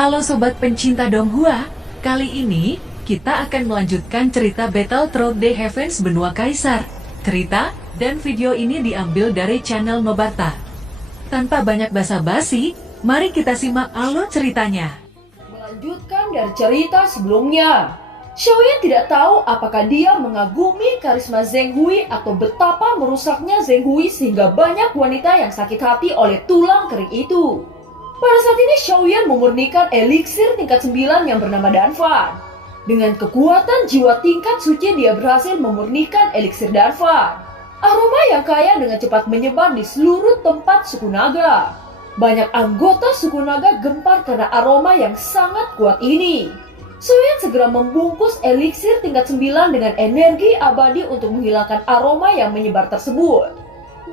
Halo sobat pencinta Donghua, kali ini kita akan melanjutkan cerita Battle Through the Heavens Benua Kaisar. Cerita dan video ini diambil dari channel Nobarta. Tanpa banyak basa-basi, mari kita simak alur ceritanya. Melanjutkan dari cerita sebelumnya, Xiaoyan tidak tahu apakah dia mengagumi karisma Zheng Hui atau betapa merusaknya Zheng Hui sehingga banyak wanita yang sakit hati oleh tulang kering itu. Pada saat ini Xiaoyan memurnikan eliksir tingkat 9 yang bernama Danfan. Dengan kekuatan jiwa tingkat suci dia berhasil memurnikan eliksir Danfan. Aroma yang kaya dengan cepat menyebar di seluruh tempat suku naga. Banyak anggota suku naga gempar karena aroma yang sangat kuat ini. Xiaoyan segera membungkus eliksir tingkat 9 dengan energi abadi untuk menghilangkan aroma yang menyebar tersebut.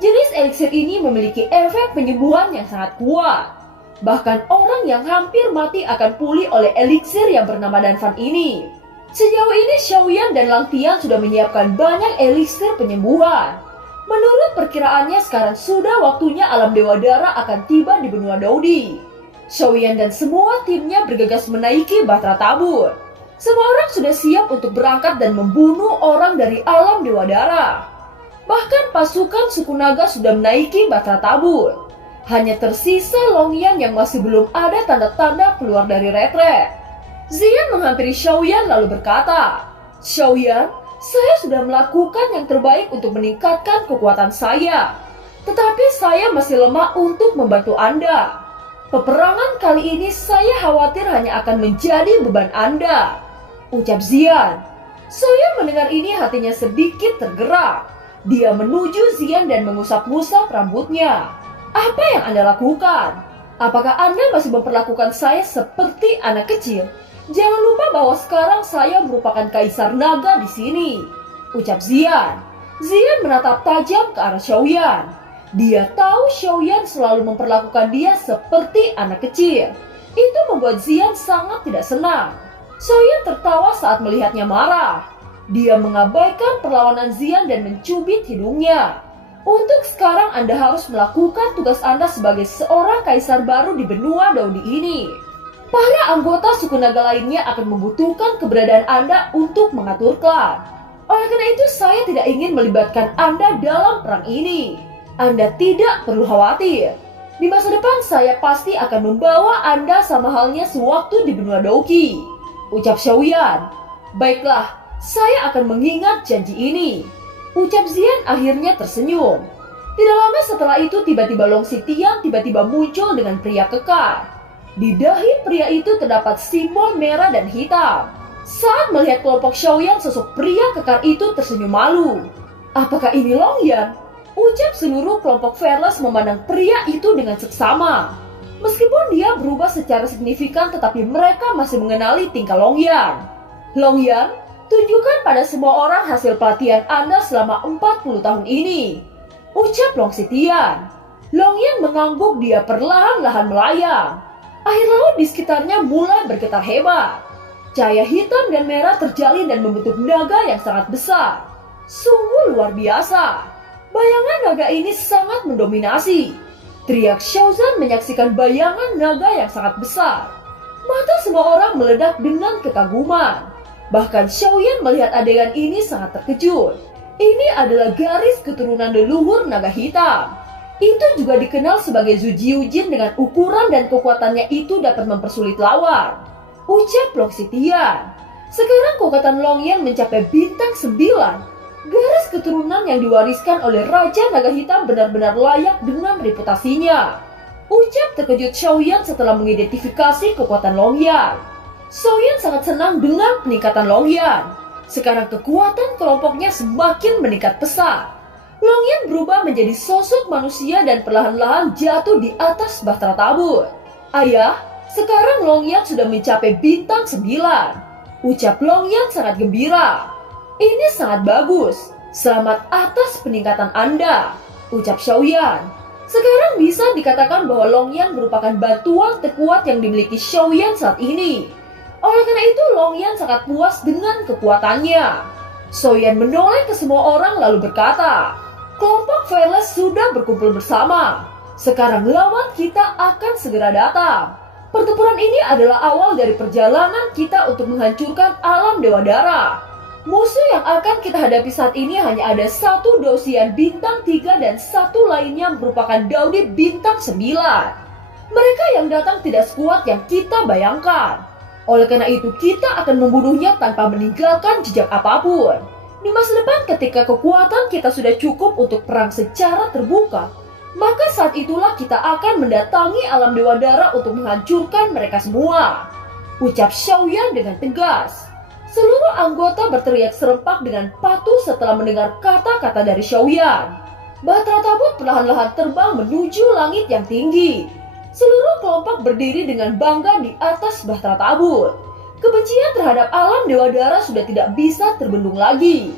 Jenis eliksir ini memiliki efek penyembuhan yang sangat kuat. Bahkan orang yang hampir mati akan pulih oleh eliksir yang bernama Danfan ini. Sejauh ini Xiaoyan dan Lang Tian sudah menyiapkan banyak eliksir penyembuhan. Menurut perkiraannya sekarang sudah waktunya alam Dewa Dara akan tiba di benua Daudi. Xiaoyan dan semua timnya bergegas menaiki Batra Tabur. Semua orang sudah siap untuk berangkat dan membunuh orang dari alam Dewa Dara. Bahkan pasukan suku naga sudah menaiki Batra Tabur. Hanya tersisa Longyan yang masih belum ada tanda-tanda keluar dari retret. Ziyan menghampiri Xiaoyan lalu berkata, "Xiaoyan, saya sudah melakukan yang terbaik untuk meningkatkan kekuatan saya. Tetapi saya masih lemah untuk membantu Anda. Peperangan kali ini saya khawatir hanya akan menjadi beban Anda," ucap Ziyan. Xiaoyan mendengar ini hatinya sedikit tergerak. Dia menuju Ziyan dan mengusap-ngusap rambutnya. "Apa yang Anda lakukan? Apakah Anda masih memperlakukan saya seperti anak kecil? Jangan lupa bahwa sekarang saya merupakan kaisar naga di sini," ucap Ziyan. Ziyan menatap tajam ke arah Xiaoyan. Dia tahu Xiaoyan selalu memperlakukan dia seperti anak kecil. Itu membuat Ziyan sangat tidak senang. Xiaoyan tertawa saat melihatnya marah. Dia mengabaikan perlawanan Ziyan dan mencubit hidungnya. "Untuk sekarang Anda harus melakukan tugas Anda sebagai seorang kaisar baru di benua Daudi ini. Para anggota suku naga lainnya akan membutuhkan keberadaan Anda untuk mengatur klan. Oleh karena itu saya tidak ingin melibatkan Anda dalam perang ini. Anda tidak perlu khawatir. Di masa depan saya pasti akan membawa Anda sama halnya sewaktu di benua Douqi," ucap Xiaoyan. "Baiklah, saya akan mengingat janji ini," ucap Ziyan akhirnya tersenyum. Tidak lama setelah itu tiba-tiba Long Xitian tiba-tiba muncul dengan pria kekar. Di dahi pria itu terdapat simbol merah dan hitam. Saat melihat kelompok Xiaoyan, sosok pria kekar itu tersenyum malu. "Apakah ini Longyan?" ucap seluruh kelompok Fearless memandang pria itu dengan seksama. Meskipun dia berubah secara signifikan tetapi mereka masih mengenali tingkah Longyan. "Longyan, tunjukkan pada semua orang hasil pelatihan Anda selama 40 tahun ini," ucap Long Xitian. Longyan mengangguk, dia perlahan-lahan melayang. Air laut di sekitarnya mulai bergetar hebat. Cahaya hitam dan merah terjalin dan membentuk naga yang sangat besar. Sungguh luar biasa. Bayangan naga ini sangat mendominasi. Teriak Xiaozan menyaksikan bayangan naga yang sangat besar. Mata semua orang meledak dengan kekaguman. Bahkan Xiaoyan melihat adegan ini sangat terkejut. Ini adalah garis keturunan leluhur naga hitam. Itu juga dikenal sebagai Zhu Jiujin dengan ukuran dan kekuatannya itu dapat mempersulit lawan, ucap Long Xitian. Sekarang kekuatan Longyan mencapai bintang 9. Garis keturunan yang diwariskan oleh Raja Naga Hitam benar-benar layak dengan reputasinya, ucap terkejut Xiaoyan setelah mengidentifikasi kekuatan Longyan. Xiaoyan sangat senang dengan peningkatan Longyan. Sekarang kekuatan kelompoknya semakin meningkat pesat. Longyan berubah menjadi sosok manusia dan perlahan-lahan jatuh di atas Batra Tabur. "Ayah, sekarang Longyan sudah mencapai bintang 9, ucap Longyan sangat gembira. "Ini sangat bagus. Selamat atas peningkatan Anda," ucap Xiaoyan. Sekarang bisa dikatakan bahwa Longyan merupakan bantuan terkuat yang dimiliki Xiaoyan saat ini. Oleh karena itu Longyan sangat puas dengan kekuatannya. Xiaoyan menoleh ke semua orang lalu berkata, "Kelompok Fearless sudah berkumpul bersama. Sekarang lawan kita akan segera datang. Pertempuran ini adalah awal dari perjalanan kita untuk menghancurkan alam Dewa Dara. Musuh yang akan kita hadapi saat ini hanya ada satu Dausian bintang 3 dan satu lainnya merupakan Daudi bintang 9. Mereka yang datang tidak sekuat yang kita bayangkan. Oleh karena itu kita akan membunuhnya tanpa meninggalkan jejak apapun. Di masa depan ketika kekuatan kita sudah cukup untuk perang secara terbuka, maka saat itulah kita akan mendatangi alam Dewa Dara untuk menghancurkan mereka semua. Ucap Xiaoyan dengan tegas. Seluruh anggota berteriak serempak dengan patuh setelah mendengar kata-kata dari Xiaoyan. Bahtera Tabut perlahan-lahan terbang menuju langit yang tinggi. Seluruh kelompok berdiri dengan bangga di atas Bahtera Tabut. Kebencian terhadap alam Dewa Dara sudah tidak bisa terbendung lagi.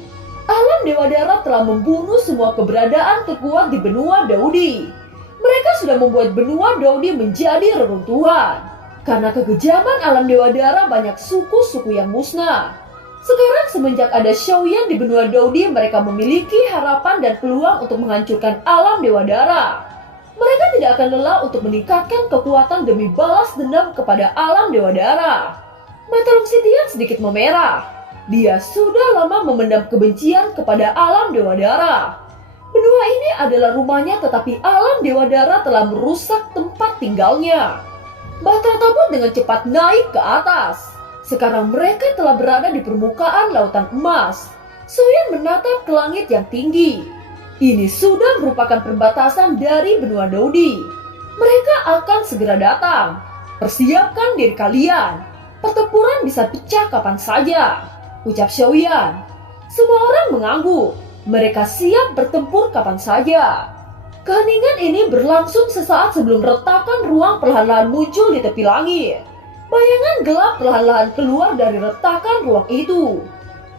Alam Dewa Dara telah membunuh semua keberadaan terkuat di benua Daudi. Mereka sudah membuat benua Daudi menjadi reruntuhan. Karena kekejaman alam Dewa Dara banyak suku-suku yang musnah. Sekarang semenjak ada Xiaoyan di benua Daudi, mereka memiliki harapan dan peluang untuk menghancurkan alam Dewa Dara. Mereka tidak akan lelah untuk meningkatkan kekuatan demi balas dendam kepada alam Dewa Dara. Mata Long Xitian sedikit memerah. Dia sudah lama memendam kebencian kepada alam Dewa Dara. Benua ini adalah rumahnya, tetapi alam Dewa Dara telah merusak tempat tinggalnya. Bahtera Tabut dengan cepat naik ke atas. Sekarang mereka telah berada di permukaan lautan emas. Xiaoyan menatap ke langit yang tinggi. Ini sudah merupakan perbatasan dari benua Daudi. Mereka akan segera datang. Persiapkan diri kalian. Pertempuran bisa pecah kapan saja. Ucap Xiaoyan. Semua orang mengangguk. Mereka siap bertempur kapan saja. Keheningan ini berlangsung sesaat sebelum retakan ruang perlahan-lahan muncul di tepi langit. Bayangan gelap perlahan-lahan keluar dari retakan ruang itu.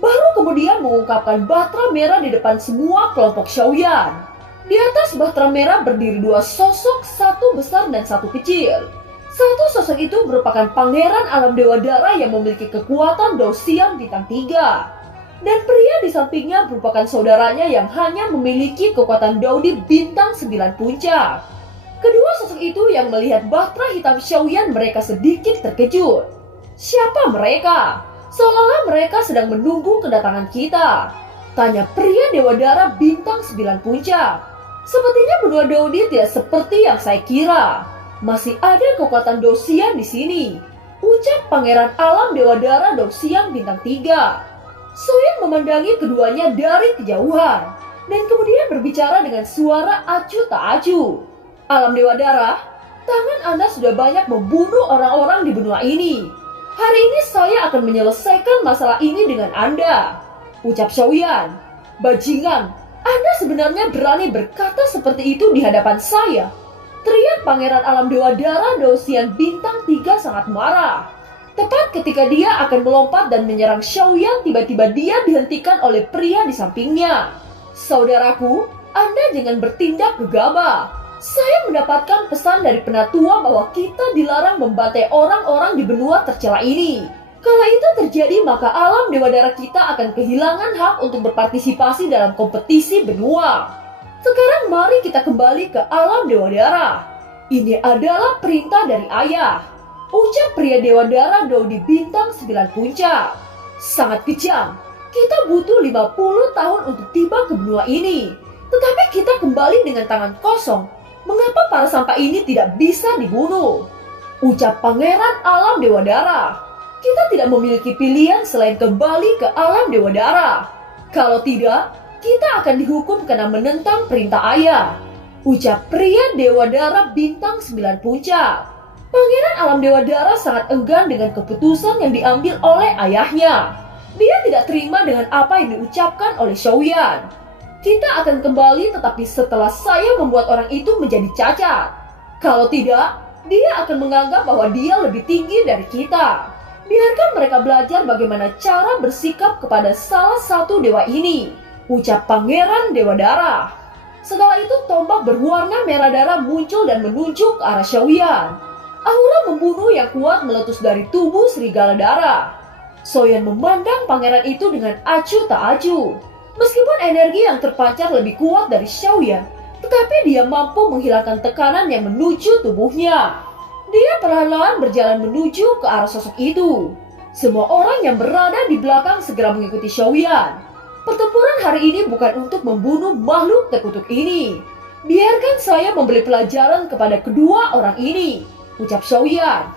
Baru kemudian mengungkapkan Bahtera Merah di depan semua kelompok Xiaoyan. Di atas Bahtera Merah berdiri dua sosok, satu besar dan satu kecil. Satu sosok itu merupakan pangeran alam Dewa Dara yang memiliki kekuatan Dausian bintang 3. Dan pria di sampingnya merupakan saudaranya yang hanya memiliki kekuatan Daudi bintang 9 puncak. Kedua sosok itu yang melihat Bahtera Hitam Xiaoyan, mereka sedikit terkejut. Siapa mereka? Seolah-olah mereka sedang menunggu kedatangan kita. Tanya pria Dewa Dara bintang 9 puncak. Sepertinya benua Daudi tidak seperti yang saya kira. Masih ada kekuatan Dausian di sini. Ucap pangeran alam Dewa Dara Dausian bintang 3. Xiaoyan memandangi keduanya dari kejauhan dan kemudian berbicara dengan suara acuh tak acuh. Alam Dewa Dara, tangan Anda sudah banyak membunuh orang-orang di benua ini. Hari ini saya akan menyelesaikan masalah ini dengan Anda. Ucap Xiaoyan. Bajingan, Anda sebenarnya berani berkata seperti itu di hadapan saya. Teriak pangeran alam Dewa Dara Dausian bintang 3 sangat marah. Tepat ketika dia akan melompat dan menyerang Xiaoyan, tiba-tiba dia dihentikan oleh pria di sampingnya. Saudaraku, Anda jangan bertindak gegabah. Saya mendapatkan pesan dari penatua bahwa kita dilarang membantai orang-orang di benua tercela ini. Kalau itu terjadi, maka alam Dewa Dara kita akan kehilangan hak untuk berpartisipasi dalam kompetisi benua. Sekarang mari kita kembali ke alam Dewa Dara. Ini adalah perintah dari ayah. Ucap pria Dewa Dara Daudi bintang 9 puncak. Sangat kejam. Kita butuh 50 tahun untuk tiba ke benua ini. Tetapi kita kembali dengan tangan kosong. Mengapa para sampah ini tidak bisa dibunuh? Ucap pangeran alam Dewa Dara. Kita tidak memiliki pilihan selain kembali ke alam Dewa Dara. Kalau tidak, kita akan dihukum karena menentang perintah ayah. Ucap pria Dewa Dara bintang 9 puncak. Pangeran alam Dewa Dara sangat enggan dengan keputusan yang diambil oleh ayahnya. Dia tidak terima dengan apa yang diucapkan oleh Xiaoyan. Kita akan kembali tetapi setelah saya membuat orang itu menjadi cacat. Kalau tidak, dia akan menganggap bahwa dia lebih tinggi dari kita. Biarkan mereka belajar bagaimana cara bersikap kepada salah satu dewa ini. Ucap pangeran Dewa Dara. Setelah itu tombak berwarna merah darah muncul dan menunjuk ke arah Xiaoyan. Aura membunuh yang kuat meletus dari tubuh serigala darah. Xiaoyan memandang pangeran itu dengan acuh tak acuh. Meskipun energi yang terpancar lebih kuat dari Xiaoyan, tetapi dia mampu menghilangkan tekanan yang menuju tubuhnya. Dia perlahan-lahan berjalan menuju ke arah sosok itu. Semua orang yang berada di belakang segera mengikuti Xiaoyan. Pertempuran hari ini bukan untuk membunuh makhluk terkutuk ini. Biarkan saya memberi pelajaran kepada kedua orang ini, ucap Xiaoyan.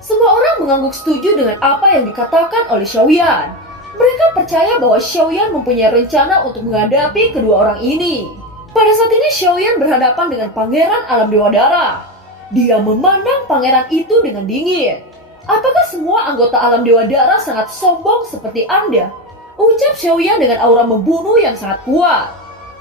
Semua orang mengangguk setuju dengan apa yang dikatakan oleh Xiaoyan. Mereka percaya bahwa Xiaoyan mempunyai rencana untuk menghadapi kedua orang ini. Pada saat ini Xiaoyan berhadapan dengan Pangeran Alam Dewa Darah. Dia memandang pangeran itu dengan dingin. Apakah semua anggota Alam Dewa Darah sangat sombong seperti Anda? Ucap Xiaoyan dengan aura membunuh yang sangat kuat.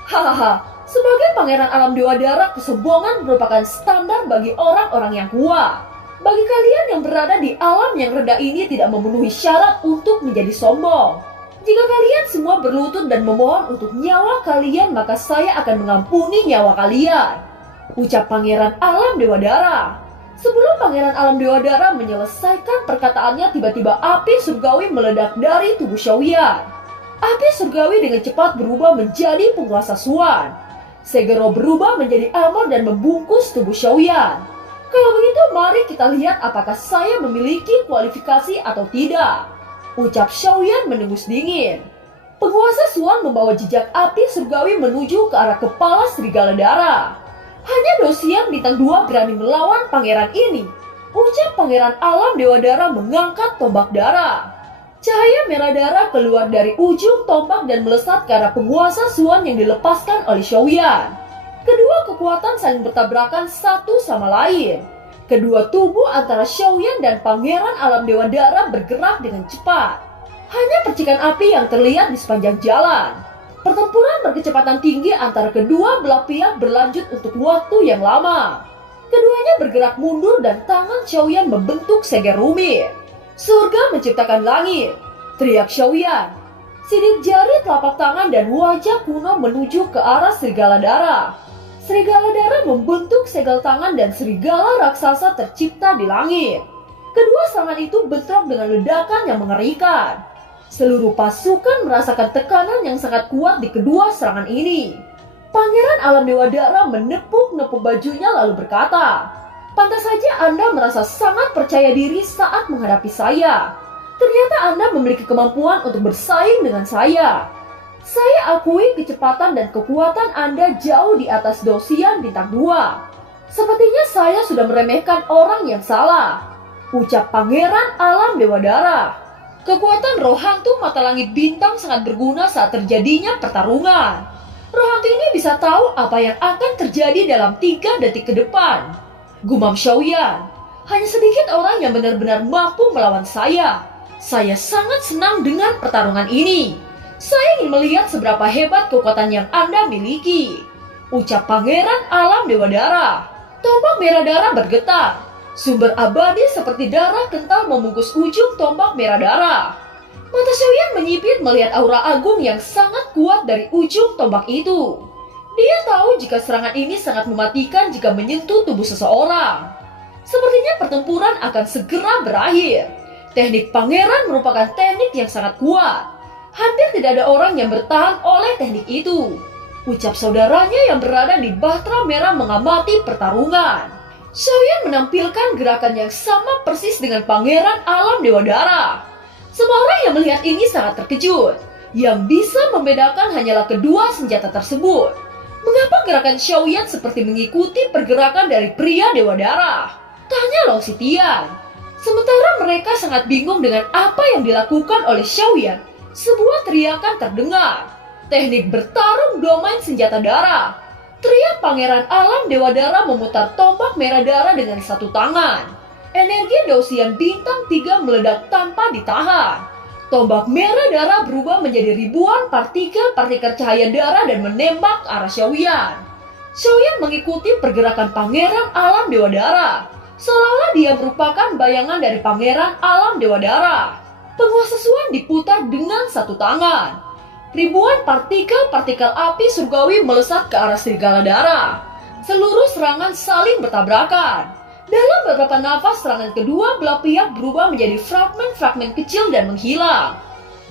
Hahaha, sebagai Pangeran Alam Dewa Darah, kesombongan merupakan standar bagi orang-orang yang kuat. Bagi kalian yang berada di alam yang rendah ini tidak memenuhi syarat untuk menjadi sombong. Jika kalian semua berlutut dan memohon untuk nyawa kalian, maka saya akan mengampuni nyawa kalian, ucap Pangeran Alam Dewa Darah. Sebelum Pangeran Alam Dewa Darah menyelesaikan perkataannya, tiba-tiba api surgawi meledak dari tubuh Xiaoyan. Api surgawi dengan cepat berubah menjadi penguasa Suan. Segera berubah menjadi armor dan membungkus tubuh Xiaoyan. Kalau begitu, mari kita lihat apakah saya memiliki kualifikasi atau tidak, ucap Xiaoyan mendengus dingin. Penguasa Suan membawa jejak api surgawi menuju ke arah kepala serigala darah. Hanya Dosian bintang 2 berani melawan pangeran ini, ucap Pangeran Alam Dewa Darah mengangkat tombak darah. Cahaya merah darah keluar dari ujung tombak dan melesat ke arah penguasa Suan yang dilepaskan oleh Xiaoyan. Kedua kekuatan saling bertabrakan satu sama lain. Kedua tubuh antara Xiaoyan dan Pangeran Alam Dewa Darah bergerak dengan cepat. Hanya percikan api yang terlihat di sepanjang jalan. Pertempuran berkecepatan tinggi antara kedua belah pihak berlanjut untuk waktu yang lama. Keduanya bergerak mundur dan tangan Xiaoyan membentuk segel rumit. Surga menciptakan langit, teriak Xiaoyan. Sidik jari, telapak tangan, dan wajah kuno menuju ke arah serigala darah. Serigala darah membentuk segel tangan dan serigala raksasa tercipta di langit. Kedua serangan itu bentrok dengan ledakan yang mengerikan. Seluruh pasukan merasakan tekanan yang sangat kuat di kedua serangan ini. Pangeran Alam Dewa Darah menepuk-nepuk bajunya lalu berkata, "Pantas saja Anda merasa sangat percaya diri saat menghadapi saya. Ternyata Anda memiliki kemampuan untuk bersaing dengan saya. Saya akui kecepatan dan kekuatan Anda jauh di atas Dosian bintang 2. Sepertinya saya sudah meremehkan orang yang salah," ucap Pangeran Alam Dewa Darah. Kekuatan roh hantu mata langit bintang sangat berguna saat terjadinya pertarungan. Roh hantu ini bisa tahu apa yang akan terjadi dalam 3 detik ke depan. Gumam Xiaoyan, hanya sedikit orang yang benar-benar mampu melawan saya. Saya sangat senang dengan pertarungan ini. Saya ingin melihat seberapa hebat kekuatan yang Anda miliki, ucap Pangeran Alam Dewa Darah. Tombak merah darah bergetar. Sumber abadi seperti darah kental membungkus ujung tombak merah darah. Mata Xiaoyan menyipit melihat aura agung yang sangat kuat dari ujung tombak itu. Dia tahu jika serangan ini sangat mematikan jika menyentuh tubuh seseorang. Sepertinya pertempuran akan segera berakhir. Teknik pangeran merupakan teknik yang sangat kuat. Hampir tidak ada orang yang bertahan oleh teknik itu, ucap saudaranya yang berada di bahtera merah mengamati pertarungan. Xiaoyan menampilkan gerakan yang sama persis dengan Pangeran Alam Dewa Darah. Semua orang yang melihat ini sangat terkejut. Yang bisa membedakan hanyalah kedua senjata tersebut. Mengapa gerakan Xiaoyan seperti mengikuti pergerakan dari pria Dewa Darah? Tanya Long Xitian. Sementara mereka sangat bingung dengan apa yang dilakukan oleh Xiaoyan, sebuah teriakan terdengar. Teknik bertarung domain senjata darah. Teriak Pangeran Alam Dewa Darah memutar tombak merah darah dengan satu tangan. Energi Dosian bintang 3 meledak tanpa ditahan. Tombak merah darah berubah menjadi ribuan partikel-partikel cahaya darah dan menembak ke arah Xiaoyan. Xiaoyan mengikuti pergerakan Pangeran Alam Dewa Darah, seolah-olah dia merupakan bayangan dari Pangeran Alam Dewa Darah. Penguasa Suan diputar dengan satu tangan. Ribuan partikel-partikel api surgawi melesat ke arah serigala darah. Seluruh serangan saling bertabrakan. Dalam beberapa nafas, serangan kedua belah pihak berubah menjadi fragmen-fragmen kecil dan menghilang.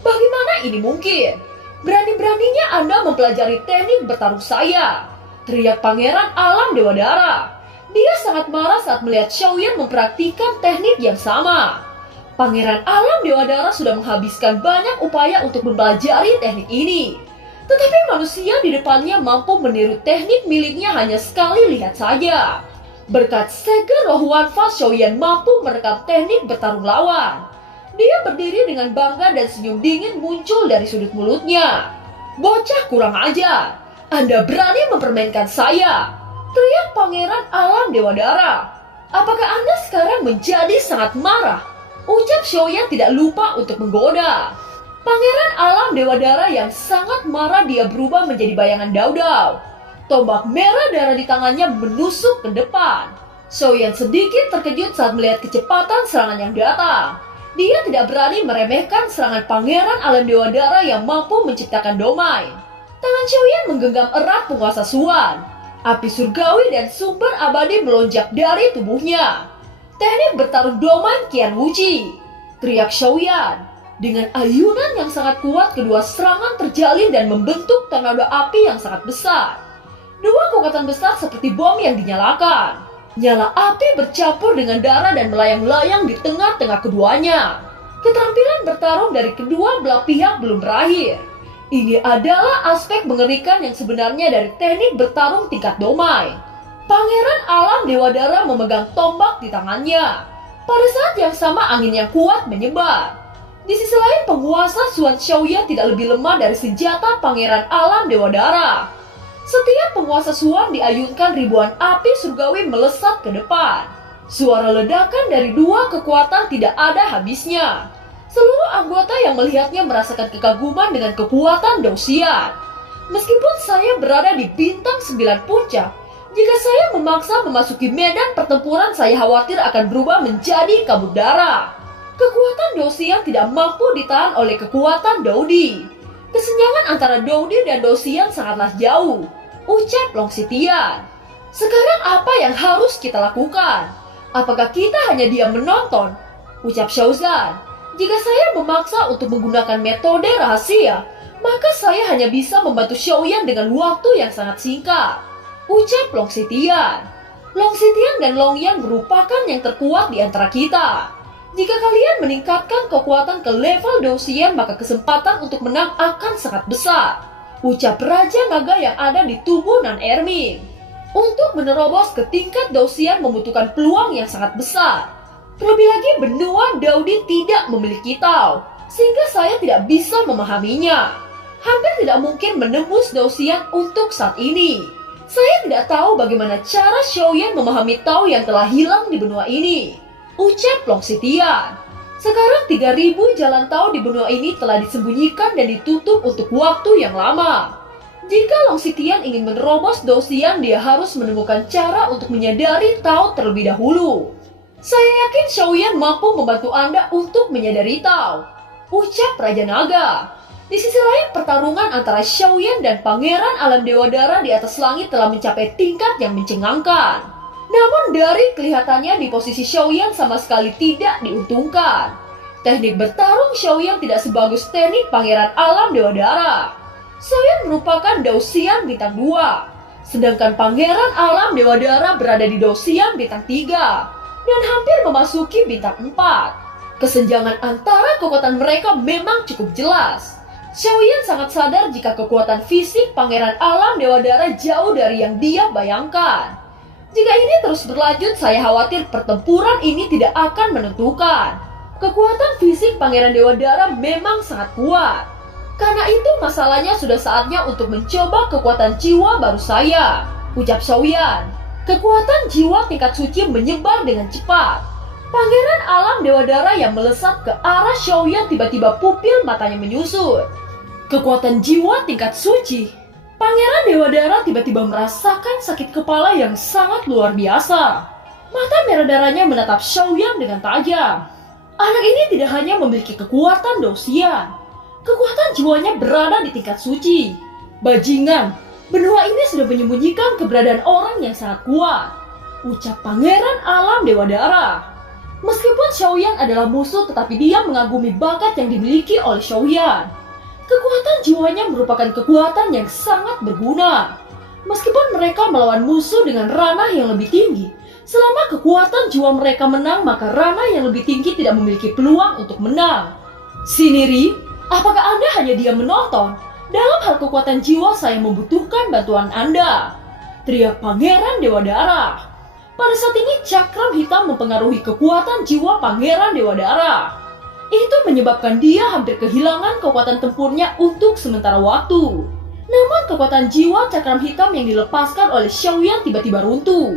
Bagaimana ini mungkin? Berani-beraninya Anda mempelajari teknik bertarung saya, teriak Pangeran Alam Dewa Darah. Dia sangat marah saat melihat Xiaoyan mempraktikkan teknik yang sama. Pangeran Alam Dewa Dara sudah menghabiskan banyak upaya untuk mempelajari teknik ini. Tetapi manusia di depannya mampu meniru teknik miliknya hanya sekali lihat saja. Berkat Sekar Roh Wanfa, Xiaoyan mampu merekam teknik bertarung lawan. Dia berdiri dengan bangga dan senyum dingin muncul dari sudut mulutnya. "Bocah kurang ajar, Anda berani mempermainkan saya!" teriak Pangeran Alam Dewa Dara. "Apakah Anda sekarang menjadi sangat marah?" ucap Xiaoyan tidak lupa untuk menggoda. Pangeran Alam Dewa Dara yang sangat marah, dia berubah menjadi bayangan Daudau. Tombak merah darah di tangannya menusuk ke depan. Xiaoyan sedikit terkejut saat melihat kecepatan serangan yang datang. Dia tidak berani meremehkan serangan Pangeran Alam Dewa Dara yang mampu menciptakan domain. Tangan Xiaoyan menggenggam erat penguasa Suan. Api surgawi dan sumber abadi melonjak dari tubuhnya. "Teknik bertarung domain Qian Wuji!" teriak Xiaoyan. Dengan ayunan yang sangat kuat, kedua serangan terjalin dan membentuk tornado api yang sangat besar. Dua kekuatan besar seperti bom yang dinyalakan. Nyala api bercampur dengan darah dan melayang-layang di tengah-tengah keduanya. Keterampilan bertarung dari kedua belah pihak belum berakhir. Ini adalah aspek mengerikan yang sebenarnya dari teknik bertarung tingkat domain. Pangeran Alam Dewa Dara memegang tombak di tangannya. Pada saat yang sama angin yang kuat menyebar. Di sisi lain penguasa Suan Xiaoyan tidak lebih lemah dari senjata Pangeran Alam Dewa Dara. Setiap penguasa Suan diayunkan ribuan api surgawi melesat ke depan. Suara ledakan dari dua kekuatan tidak ada habisnya. Seluruh anggota yang melihatnya merasakan kekaguman dengan kekuatan Dao Xian. Meskipun saya berada di bintang 9 puncak, jika saya memaksa memasuki medan pertempuran, saya khawatir akan berubah menjadi kabut darah. Kekuatan Dao Xian tidak mampu ditahan oleh kekuatan Daodi. Kesenjangan antara Daodi dan Dao Xian sangatlah jauh, ucap Long Xitian. "Sekarang apa yang harus kita lakukan? Apakah kita hanya diam menonton?" ucap Xiaozan. "Jika saya memaksa untuk menggunakan metode rahasia, maka saya hanya bisa membantu Xiaoyan dengan waktu yang sangat singkat," ucap Long Xitian. Long Xitian dan Long Yan merupakan yang terkuat di antara kita. Jika kalian meningkatkan kekuatan ke level Dao Xian, maka kesempatan untuk menang akan sangat besar, ucap Raja Naga yang ada di tubuh Nan Erming. Untuk menerobos ke tingkat Dao Xian membutuhkan peluang yang sangat besar. Terlebih lagi benua Daodi tidak memiliki Tao, sehingga saya tidak bisa memahaminya. Hampir tidak mungkin menembus Dao Xian untuk saat ini. Saya tidak tahu bagaimana cara Xiaoyan memahami Tao yang telah hilang di benua ini, ucap Long Xitian. Sekarang 3000 jalan Tao di benua ini telah disembunyikan dan ditutup untuk waktu yang lama. Jika Long Xitian ingin menerobos Dao Xian, dia harus menemukan cara untuk menyadari Tao terlebih dahulu. "Saya yakin Xiaoyan mampu membantu Anda untuk menyadari Tao," ucap Raja Naga. Di sisi lain, pertarungan antara Xiaoyan dan Pangeran Alam Dewa Dara di atas langit telah mencapai tingkat yang mencengangkan. Namun dari kelihatannya di posisi Xiaoyan sama sekali tidak diuntungkan. Teknik bertarung Xiaoyan tidak sebagus teknik Pangeran Alam Dewa Dara. Xiaoyan merupakan Dao Xian bintang 2, sedangkan Pangeran Alam Dewa Dara berada di Dao Xian bintang 3. Dan hampir memasuki bintang 4. Kesenjangan antara kekuatan mereka memang cukup jelas. Xiaoyan sangat sadar jika kekuatan fisik Pangeran Alam Dewa Dara jauh dari yang dia bayangkan. Jika ini terus berlanjut, saya khawatir pertempuran ini tidak akan menentukan. Kekuatan fisik Pangeran Dewa Dara memang sangat kuat. Karena itu masalahnya sudah saatnya untuk mencoba kekuatan jiwa baru saya, ucap Xiaoyan. Kekuatan jiwa tingkat suci menyebar dengan cepat. Pangeran Alam Dewa Dara yang melesat ke arah Xiaoyan tiba-tiba pupil matanya menyusut. Kekuatan jiwa tingkat suci. Pangeran Dewa Dara tiba-tiba merasakan sakit kepala yang sangat luar biasa. Mata merah darahnya menatap Xiaoyan dengan tajam. Anak ini tidak hanya memiliki kekuatan Dao Xian. Kekuatan jiwanya berada di tingkat suci. Bajingan! Benua ini sudah menyembunyikan keberadaan orang yang sangat kuat, ucap Pangeran Alam Dewa Dara. Meskipun Xiaoyan adalah musuh, tetapi dia mengagumi bakat yang dimiliki oleh Xiaoyan. Kekuatan jiwanya merupakan kekuatan yang sangat berguna. Meskipun mereka melawan musuh dengan ranah yang lebih tinggi, selama kekuatan jiwa mereka menang, maka ranah yang lebih tinggi tidak memiliki peluang untuk menang. Shiniri, apakah Anda hanya diam menonton? Dalam hal kekuatan jiwa, saya membutuhkan bantuan Anda, teriak Pangeran Dewa Darah. Pada saat ini cakram hitam mempengaruhi kekuatan jiwa Pangeran Dewa Darah. Itu menyebabkan dia hampir kehilangan kekuatan tempurnya untuk sementara waktu. Namun kekuatan jiwa cakram hitam yang dilepaskan oleh Xiaoyan tiba-tiba runtuh.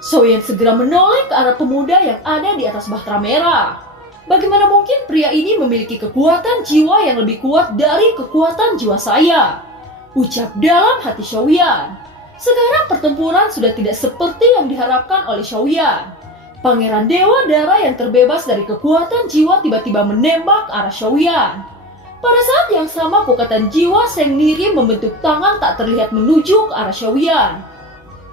Xiaoyan segera menoleh ke arah pemuda yang ada di atas bahtera merah. Bagaimana mungkin pria ini memiliki kekuatan jiwa yang lebih kuat dari kekuatan jiwa saya? Ucap dalam hati Xiaoyan. Sekarang pertempuran sudah tidak seperti yang diharapkan oleh Xiaoyan. Pangeran Dewa Darah yang terbebas dari kekuatan jiwa tiba-tiba menembak ke arah Xiaoyan. Pada saat yang sama, kekuatan jiwa Zheng Niri membentuk tangan tak terlihat menuju ke arah Xiaoyan.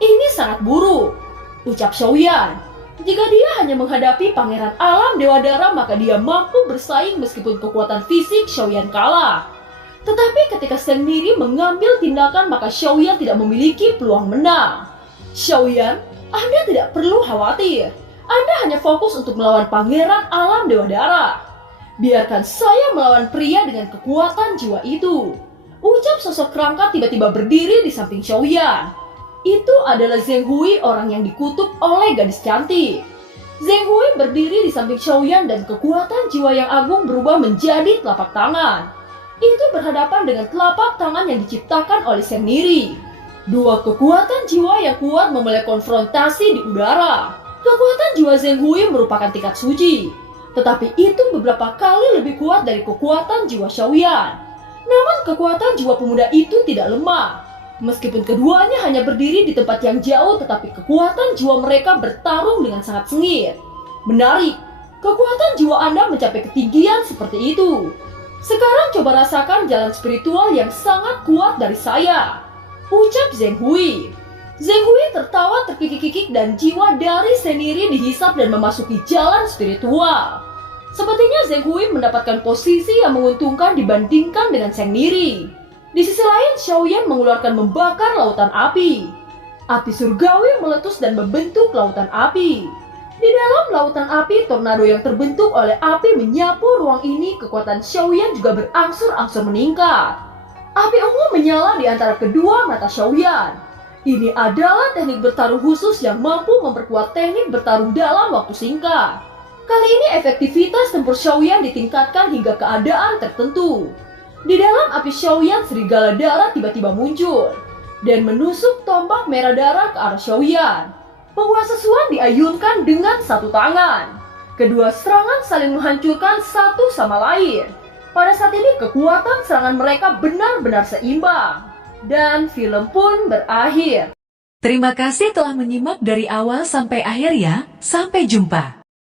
Ini sangat buruk, ucap Xiaoyan. Jika dia hanya menghadapi Pangeran Alam Dewa Darah, maka dia mampu bersaing meskipun kekuatan fisik Xiaoyan kalah. Tetapi ketika Zheng Niri mengambil tindakan, maka Xiaoyan tidak memiliki peluang menang. Xiaoyan, Anda tidak perlu khawatir. Anda hanya fokus untuk melawan Pangeran Alam Dewa Darah. Biarkan saya melawan pria dengan kekuatan jiwa itu. Ucap sosok kerangka tiba-tiba berdiri di samping Xiaoyan. Itu adalah Zheng Hui, orang yang dikutuk oleh gadis cantik. Zheng Hui berdiri di samping Xiaoyan dan kekuatan jiwa yang agung berubah menjadi telapak tangan. Itu berhadapan dengan telapak tangan yang diciptakan oleh Zheng Niri. Dua kekuatan jiwa yang kuat memulai konfrontasi di udara. Kekuatan jiwa Zheng Hui merupakan tingkat suci, tetapi itu beberapa kali lebih kuat dari kekuatan jiwa Xiaoyan. Namun kekuatan jiwa pemuda itu tidak lemah. Meskipun keduanya hanya berdiri di tempat yang jauh, tetapi kekuatan jiwa mereka bertarung dengan sangat sengit. Menarik, kekuatan jiwa Anda mencapai ketinggian seperti itu. Sekarang coba rasakan jalan spiritual yang sangat kuat dari saya, ucap Zheng Hui. Zheng Hui tertawa terkikik-kikik dan jiwa dari Zheng Niri dihisap dan memasuki jalan spiritual. Sepertinya Zheng Hui mendapatkan posisi yang menguntungkan dibandingkan dengan Zheng Niri. Di sisi lain, Xiaoyan mengeluarkan membakar lautan api. Api surgawi meletus dan membentuk lautan api. Di dalam lautan api, tornado yang terbentuk oleh api menyapu ruang ini. Kekuatan Xiaoyan juga berangsur-angsur meningkat. Api ungu menyala di antara kedua mata Xiaoyan. Ini adalah teknik bertarung khusus yang mampu memperkuat teknik bertarung dalam waktu singkat. Kali ini efektivitas tempur Xiaoyan ditingkatkan hingga keadaan tertentu. Di dalam api Xiaoyan, serigala darah tiba-tiba muncul dan menusuk tombak merah darah ke arah Xiaoyan. Penguasa Suan diayunkan dengan satu tangan. Kedua serangan saling menghancurkan satu sama lain. Pada saat ini kekuatan serangan mereka benar-benar seimbang. Dan film pun berakhir. Terima kasih telah menyimak dari awal sampai akhir ya. Sampai jumpa.